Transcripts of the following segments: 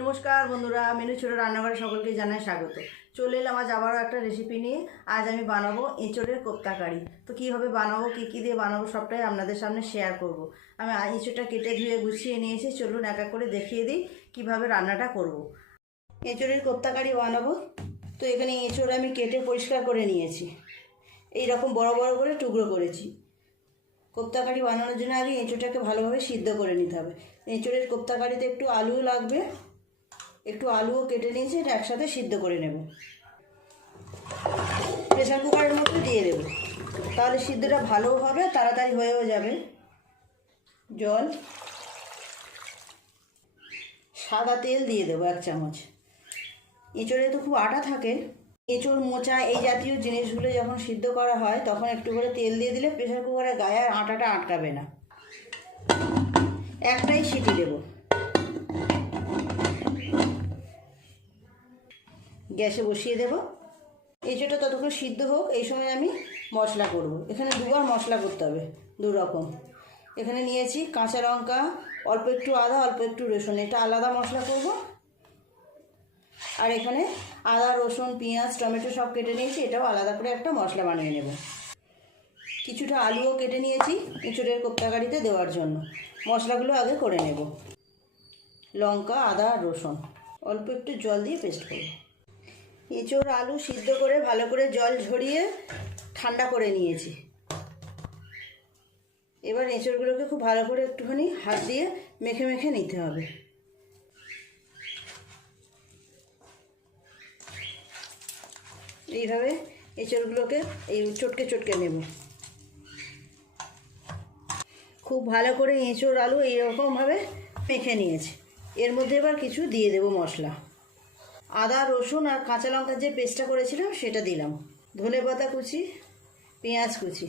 নমস্কার বন্ধুরা, মেনু ছোট রান্নাঘরে সকলকে জানাই স্বাগত। চলে এলাম আজ আবারও একটা রেসিপি নিয়ে। আজ আমি বানাবো এঁচোড়ের কোপ্তা কারি। তো কীভাবে বানাবো, কী দিয়ে বানাবো সবটাই আপনাদের সামনে শেয়ার করব। আমি এঁচোড়টা কেটে ধুয়ে গুছিয়ে নিয়েছি, চলুন এক এক করে দেখিয়ে দিই কীভাবে রান্নাটা করব। এঁচোড়ের কোপ্তা কারি বানাবো। তো এখানে এঁচোড় আমি কেটে পরিষ্কার করে নিয়েছি, এই রকম বড় বড় করে টুকরো করেছি। কোপ্তা কারি বানানোর জন্য আগে এঁচোড়টাকে ভালোভাবে সিদ্ধ করে নিতে হবে। এঁচোড়ের কোপ্তা কারিতে একটু আলুও লাগবে, একটু আলুও কেটে নিয়েছি, এটা একসাথে সিদ্ধ করে নেব। প্রেসার কুকারের মধ্যে দিয়ে দেব, তাহলে সিদ্ধটা ভালোও হবে, তাড়াতাড়ি হয়েও যাবে। জল, সাদা তেল দিয়ে দেবো 1 চামচ। এঁচোড়ে তো খুব আটা থাকে, এঁচোড় মোচা এই জাতীয় জিনিসগুলো যখন সিদ্ধ করা হয় তখন একটু করে তেল দিয়ে দিলে প্রেসার কুকারের গায়ে আর আটাটা আটকাবে না। একটাই সিটি দেব। গ্যাসে বসিয়ে দেব। এঁচোড়টা ততক্ষণ সিদ্ধ হোক, এই সময় আমি মশলা করব। এখানে দুবার মশলা করতে হবে, 2 রকম। এখানে নিয়েছি কাঁচা লঙ্কা, অল্প একটু আদা, অল্প একটু রসুন, এটা আলাদা মশলা করব। আর এখানে আদা, রসুন, পেঁয়াজ, টমেটো সব কেটে নিয়েছি, এটাও আলাদা করে একটা মশলা বানিয়ে নেব। কিছুটা আলুও কেটে নিয়েছি এঁচোড়ের কোপ্তা কারিতে দেওয়ার জন্য। মশলাগুলো আগে করে নেব। লঙ্কা, আদা, রসুন, অল্প একটু জল দিয়ে পেস্ট করব। এঁচোড় আলু সিদ্ধ করে ভালো করে জল ঝরিয়ে ঠান্ডা করে নিয়েছি। এবার এঁচোড়গুলোকে খুব ভালো করে একটুখানি হাত দিয়ে মেখে মেখে নিতে হবে। এইভাবে এঁচোড়গুলোকে চটকে চটকে নেব। খুব ভালো করে এঁচোড় আলু এইরকমভাবে মেখে নিয়েছি। এর মধ্যে এবার কিছু দিয়ে দেব মশলা। আদা, রসুন আর কাঁচা লঙ্কার যে পেস্টটা করেছিলাম সেটা দিলাম। ধনেপাতা কুচি, পেঁয়াজ কুচি,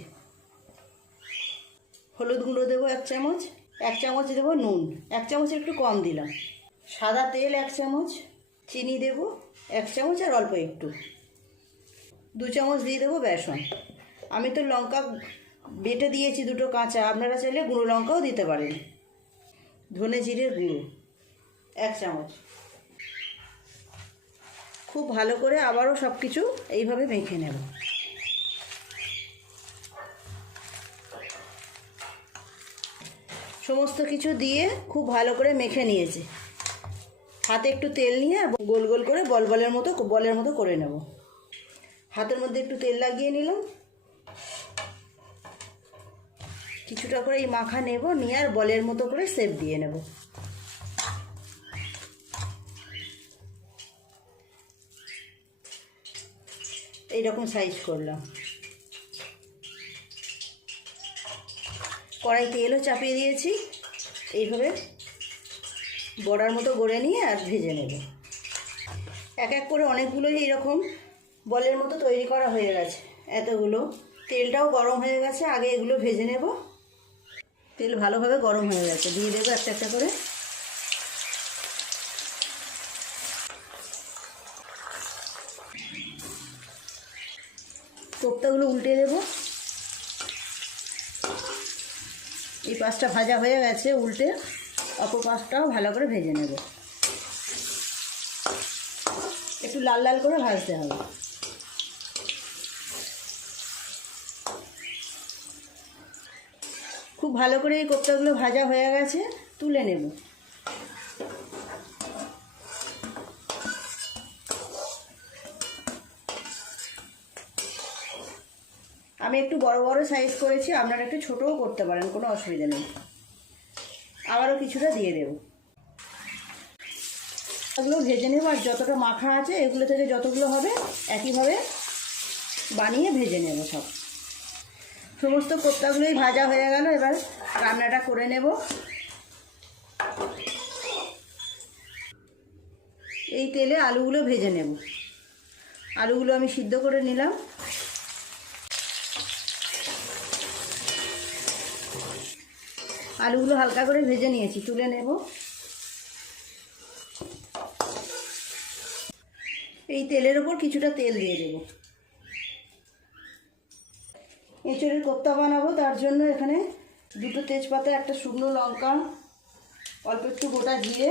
হলুদ গুঁড়ো দেবো 1 চামচ, 1 চামচ দেবো নুন, 1 চামচ একটু কম দিলাম, সাদা তেল 1 চামচ, চিনি দেবো 1 চামচ আর অল্প একটু, 2 চামচ দিয়ে দেবো বেসন। আমি তো লঙ্কা বেটে দিয়েছি 2টো কাঁচা, আপনারা চাইলে গুঁড়ো লঙ্কাও দিতে পারেন। ধনে জিরের গুঁড়ো 1 চামচ। খুব ভালো করে আবারও সব কিছু এইভাবে মেখে নেব। সমস্ত কিছু দিয়ে খুব ভালো করে মেখে নিয়েছি। হাতে একটু তেল নিয়ে গোল গোল করে বলের মতো করে নেব। হাতের মধ্যে একটু তেল লাগিয়ে নিলাম, কিছুটা করে এই মাখা নেব, নিয়ে আর বলের মতো করে শেপ দিয়ে নেব। এইরকম সাইজ করলাম। কড়াই তেলও চাপিয়ে দিয়েছি, এইভাবে বড়ার মতো গড়ে নিয়ে আর ভেজে নেব। এক এক করে অনেকগুলোই এইরকম বলের মতো তৈরি করা হয়ে গেছে। এতগুলো তেলটাও গরম হয়ে গেছে, আগে এগুলো ভেজে নেব। তেল ভালোভাবে গরম হয়ে গেছে, দিয়ে দেবো একটা একটা করে। কোপ্তাগুলো উল্টে দেব। এই পাশটা ভাজা হয়ে গেছে, উল্টে অপর পাশটাও ভালো করে ভেজে নেব। একটু লাল লাল করে ভাজতে হবে। খুব ভালো করে এই কোপ্তাগুলো ভাজা হয়ে গেছে, তুলে নেব। আমি একটু বড় বড় সাইজ করেছি, আপনারা একটু ছোটও করতে পারেন, কোনো অসুবিধা নেই। আবারও কিছুটা দিয়ে দেব। এগুলো ভেজে নেব, আর যতটা মাখা আছে এগুলো থেকে যতগুলো হবে একইভাবে বানিয়ে ভেজে নেব। সমস্ত কোপ্তাগুলোই ভাজা হয়ে গেল, এবার রান্নাটা করে নেব। এই তেলে আলুগুলো ভেজে নেব। আলুগুলো আমি সিদ্ধ করে নিলাম। আলুগুলো হালকা করে ভেজে নিয়েছি, তুলে নেব। এই তেলের ওপর কিছুটা তেল দিয়ে দেব। এঁচোড়ের কোপ্তা বানাবো, তার জন্য এখানে 2টো তেজপাতা, একটা শুকনো লঙ্কা, অল্প একটু গোটা জিরে,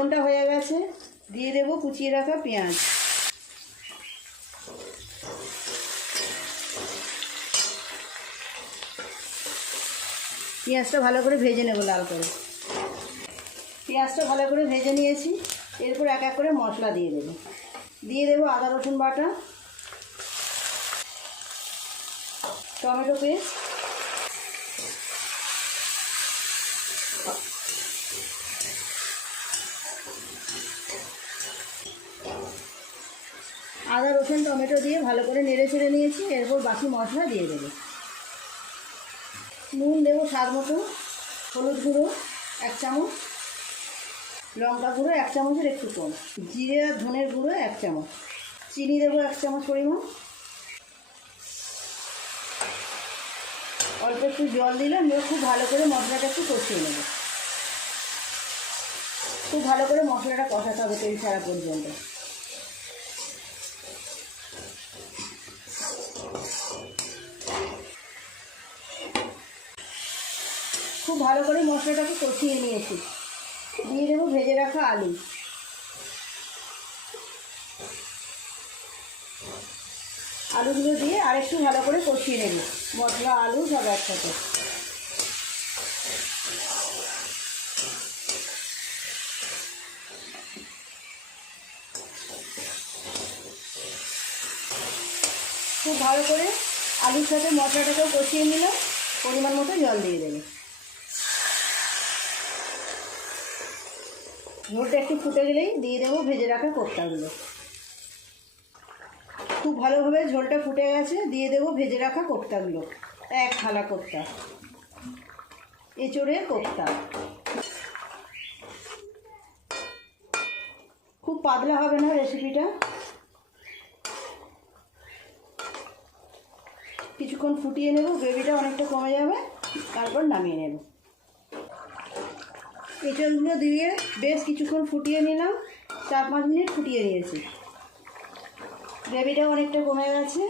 ফোড়নটা হয়ে গেছে, দিয়ে দেবো কুচিয়ে রাখা পেঁয়াজ। পেঁয়াজটা ভালো করে ভেজে নেব লাল করে। পেঁয়াজটা ভালো করে ভেজে নিয়েছি। এরপর এক এক করে মশলা দিয়ে দেবো। দিয়ে দেবো আদা রসুন বাটা, টমেটো পেস্ট, আদা রসুন টমেটো দিয়ে ভালো করে নেড়ে ছেড়ে নিয়েছি। এরপর বাকি মশলা দিয়ে দেবো। নুন দেবো স্বাদ মতো, হলুদ গুঁড়ো 1 চামচ, লঙ্কা গুঁড়ো 1 চামচের একটু কম, জিরে আর ধনের গুঁড়ো 1 চামচ, চিনি দেবো 1 চামচ পরিমাণ। অল্প একটু জল দিলাম, দিয়ে খুব ভালো করে মশলাটা একটু কষিয়ে নেব। খুব ভালো করে মশলাটা কষাতে হবে তেল ছাড়া পর্যন্ত। খুব ভালো করে মশলাটাকে কষিয়ে নিয়েছি। দিয়ে দেবো ভেজে রাখা আলু। আলুগুলো দিয়ে আরেকটু ভালো করে কষিয়ে নেব, মশলা আলু সব একসাথে। খুব ভালো করে আলুর সাথে মশলাটাকেও কষিয়ে নিলাম। পরিমাণ মতো জল দিয়ে দেবে। ঝোলটা একটু ফুটে গেলেই দিয়ে দেবো ভেজে রাখা কোপ্তাগুলো। খুব ভালোভাবে ঝোলটা ফুটে গেছে, দিয়ে দেবো ভেজে রাখা কোপ্তাগুলো। 1 থালা কোপ্তা, এঁচোড়ের কোপ্তা। খুব পাতলা হবে না রেসিপিটা, কিছুক্ষণ ফুটিয়ে নেব, গ্রেভিটা অনেকটা কমে যাবে, তারপর নামিয়ে নেব। এঁচোড়গুলো দিয়ে বেশ কিছুক্ষণ ফুটিয়ে নিলাম, 4-5 মিনিট ফুটিয়ে নিয়েছি। গ্রেভিটাও অনেকটা কমে গেছে,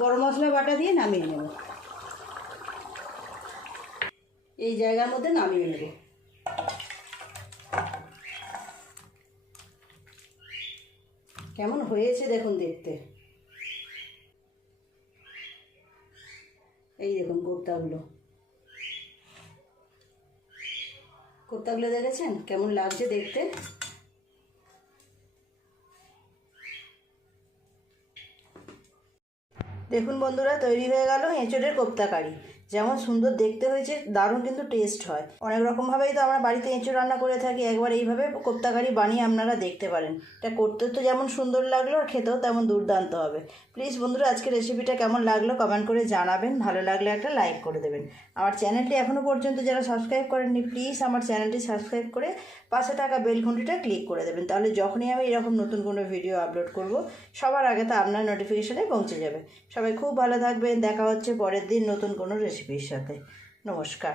গরম মশলা বাটা দিয়ে নামিয়ে নেব। এই জায়গার মধ্যে নামিয়ে নেব। কেমন হয়েছে দেখুন দেখতে। এই দেখুন কোপ্তাগুলো দেখেছেন কেমন লাগছে দেখতে। দেখুন বন্ধুরা, তৈরি হয়ে গেল এঁচোড়ের কোপ্তা কারি। যেমন সুন্দর দেখতে হয়েছে, দারুণ কিন্তু টেস্ট হয়। অনেক রকমভাবেই তো আমরা বাড়িতে এঁচোড় রান্না করে থাকি, একবার এইভাবে কোপ্তা কারি বানিয়ে আপনারা দেখতে পারেন। এটা করতে তো যেমন সুন্দর লাগলো, আর খেতেও তেমন দুর্দান্ত হবে। প্লিজ বন্ধুরা, আজকে রেসিপিটা কেমন লাগলো কমেন্ট করে জানাবেন। ভালো লাগলে একটা লাইক করে দেবেন। আমার চ্যানেলটি এখনও পর্যন্ত যারা সাবস্ক্রাইব করেননি, প্লিজ আমার চ্যানেলটি সাবস্ক্রাইব করে পাশে থাকা বেল ঘন্টিটা ক্লিক করে দেবেন। তাহলে যখনই আমি এরকম নতুন কোনো ভিডিও আপলোড করব, সবার আগে তা আপনার নোটিফিকেশানে পৌঁছে যাবে। সবাই খুব ভালো থাকবেন। দেখা হচ্ছে পরের দিন নতুন কোনো রেসিপির সাথে। নমস্কার।